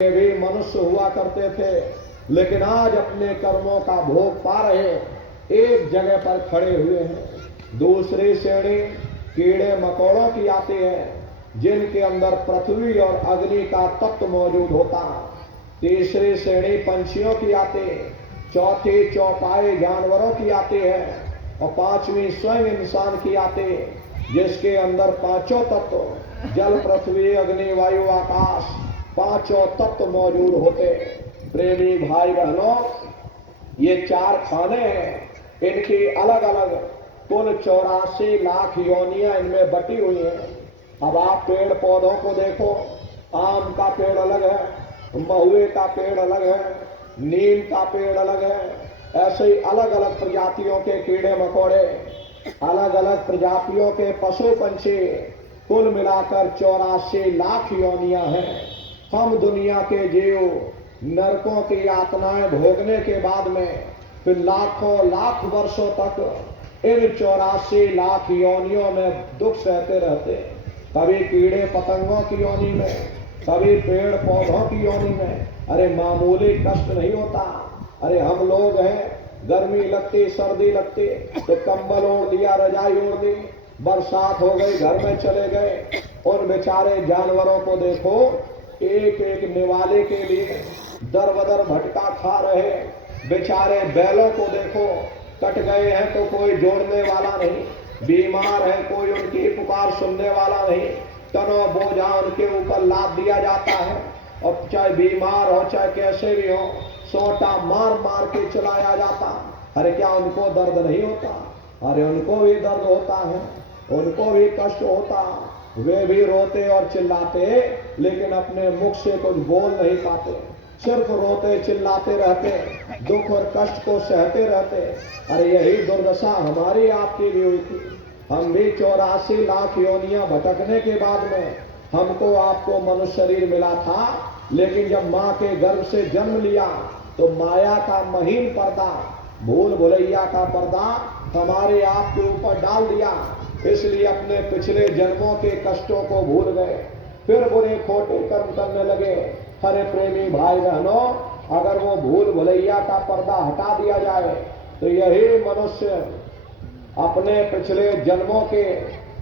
भी मनुष्य हुआ करते थे, लेकिन आज अपने कर्मों का भोग पा रहे एक जगह पर खड़े हुए हैं। दूसरी श्रेणी कीड़े मकोड़ों की आती है, जिनके अंदर पृथ्वी और अग्नि का तत्व मौजूद होता। तीसरी श्रेणी पंछियों की आती, चौथी चौपाई जानवरों की आती है, और पांचवी स्वयं इंसान की आती, जिसके अंदर पांचों तत्व जल पृथ्वी अग्नि वायु आकाश पांचों तत्व मौजूद होते। प्रेमी भाई बहनों, ये चार खाने हैं, इनकी अलग अलग कुल 84 लाख योनियां इनमें बटी हुई हैं। अब आप पेड़ पौधों को देखो, आम का पेड़ अलग है, महुए का पेड़ अलग है, नीम का पेड़ अलग है, ऐसे ही अलग अलग प्रजातियों के कीड़े मकोड़े, अलग अलग प्रजातियों के पशु पंछी, कुल मिलाकर 84 लाख योनियां हैं। हम दुनिया के जीव नरकों की यातनाएं भोगने के बाद में फिर लाखों लाख वर्षों तक इन 84 लाख योनियों में दुख सहते रहते। कभी कीड़े पतंगों की योनि में, कभी पेड़ पौधों की योनि में। अरे मामूली कष्ट नहीं होता। अरे हम लोग हैं, गर्मी लगती सर्दी लगती तो कंबल ओढ़ लिया, रजाई ओढ़ ली, बरसात हो गई घर में चले गए। उन बेचारे जानवरों को देखो, एक एक निवाले के लिए दर बदर भटका खा रहे। बेचारे बैलों को देखो, कट गए हैं तो कोई जोड़ने वाला नहीं, बीमार है कोई उनकी पुकार सुनने वाला नहीं, तनो बोझा उनके ऊपर लाद दिया जाता है, और चाहे बीमार हो चाहे कैसे भी हो, सोटा मार मार के चलाया जाता। अरे क्या उनको दर्द नहीं होता? अरे उनको भी दर्द होता है, उनको भी कष्ट होता। वे भी रोते और चिल्लाते, लेकिन अपने मुख से कुछ बोल नहीं पाते, सिर्फ रोते चिल्लाते रहते, दुख और कष्ट को सहते रहते। अरे यही दुर्दशा हमारी आपकी भी हुई थी। हम भी 84 लाख योनियां भटकने के बाद में हमको आपको मनुष्य शरीर मिला था, लेकिन जब माँ के गर्भ से जन्म लिया तो माया का महीन पर्दा, भूल भुलैया का पर्दा हमारे आपके ऊपर डाल दिया। इसलिए अपने पिछले जन्मों के कष्टों को भूल गए, फिर बुरे खोटे कर्म करने लगे। हरे प्रेमी भाई बहनों, अगर वो भूल भुलैया का पर्दा हटा दिया जाए तो यही मनुष्य अपने पिछले जन्मों के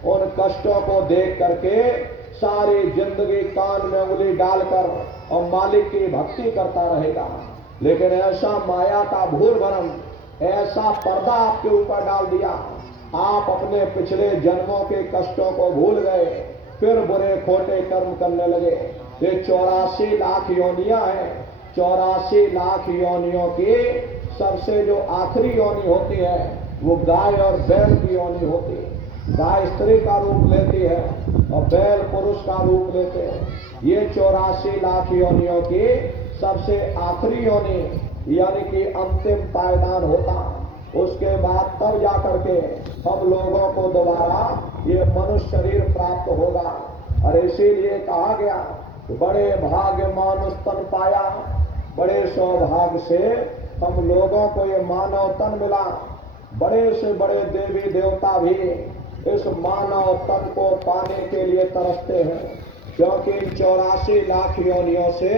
उन कष्टों को देख करके सारी जिंदगी कान में उंगली डालकर और मालिक की भक्ति करता रहेगा। लेकिन ऐसा माया का भूल भरम, ऐसा पर्दा आपके ऊपर डाल दिया, आप अपने पिछले जन्मों के कष्टों को भूल गए, फिर बुरे खोटे कर्म करने लगे। ये 84 लाख योनियां हैं। 84 लाख योनियों की सबसे जो आखिरी योनि होती है वो गाय और बैल की योनि होती है। गाय स्त्री का रूप लेती है और बैल पुरुष का रूप लेते हैं। ये 84 लाख योनियों की सबसे आखिरी योनि, यानी कि अंतिम पायदान होता। उसके बाद तब जाकर के हम लोगों को दोबारा ये मनुष्य शरीर प्राप्त होगा। और इसीलिए कहा गया, बड़े भाग्य मानुष तन पाया, बड़े सौभाग्य से हम लोगों को ये मानव तन मिला। बड़े से बड़े देवी देवता भी इस मानव तन को पाने के लिए तरसते हैं, क्योंकि इन 84 लाख योनियों से,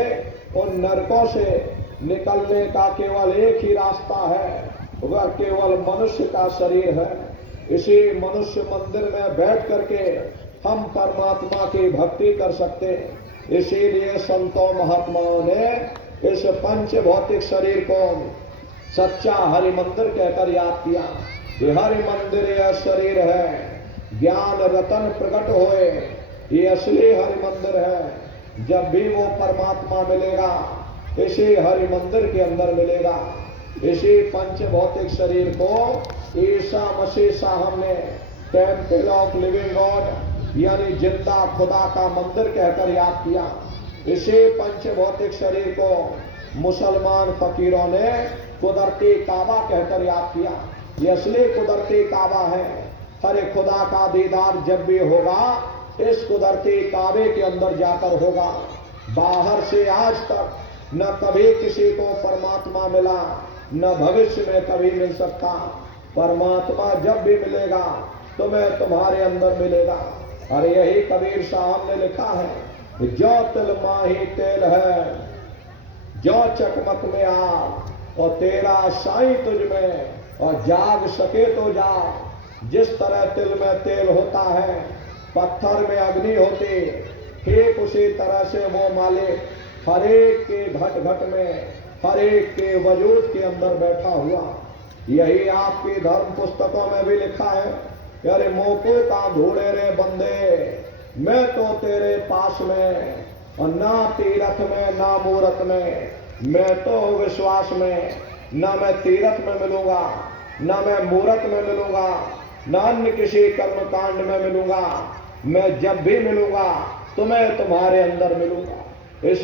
उन नरकों से निकलने का केवल एक ही रास्ता है, वह केवल मनुष्य का शरीर है। इसी मनुष्य मंदिर में बैठ करके हम परमात्मा की भक्ति कर सकते हैं। इसीलिए संतों महात्माओं ने इस पंच भौतिक शरीर को सच्चा हरि मंदिर कहकर याद किया। ये हरि मंदिर यह शरीर है, ज्ञान रतन प्रकट होए, ये असली हरि मंदिर है। जब भी वो परमात्मा मिलेगा, इसी हरि मंदिर के अंदर मिलेगा। इसी पंच भौतिक शरीर को ईसा मसीह साहब ने टेम्पल ऑफ लिविंग गॉड, यानी जिंदा खुदा का मंदिर कहकर याद किया। इसी पंच भौतिक शरीर को मुसलमान फकीरों ने कुदरती काबा कहकर याद किया। ये असली कुदरती काबा है। हरे खुदा का दीदार जब भी होगा, इस कुदरती काबे के अंदर जाकर होगा। बाहर से आज तक न कभी किसी को परमात्मा मिला, न भविष्य में कभी मिल सकता। परमात्मा जब भी मिलेगा तुम्हें तुम्हारे अंदर मिलेगा। और यही कबीर साहब ने लिखा है, जो तिल माही तेल है, जो चकमक में आग और तेरा साईं तुझ में और जाग सके तो जाग। जिस तरह तिल में तेल होता है, पत्थर में अग्नि होती, ठीक उसी तरह से वो मालिक हर एक के घट घट में, हर एक के वजूद के अंदर बैठा हुआ। यही आपकी धर्म पुस्तकों में भी लिखा है, अरे मोको का ढूंढे रे बंदे, मैं तो तेरे पास में, और ना तीरथ में ना मूरत में, मैं तो विश्वास में, ना मैं तीरथ में मिलूंगा, ना मैं मूरत में मिलूंगा, ना अन्य किसी कर्म कांड में मिलूंगा। मैं जब भी मिलूंगा तो मैं तुम्हारे अंदर मिलूंगा।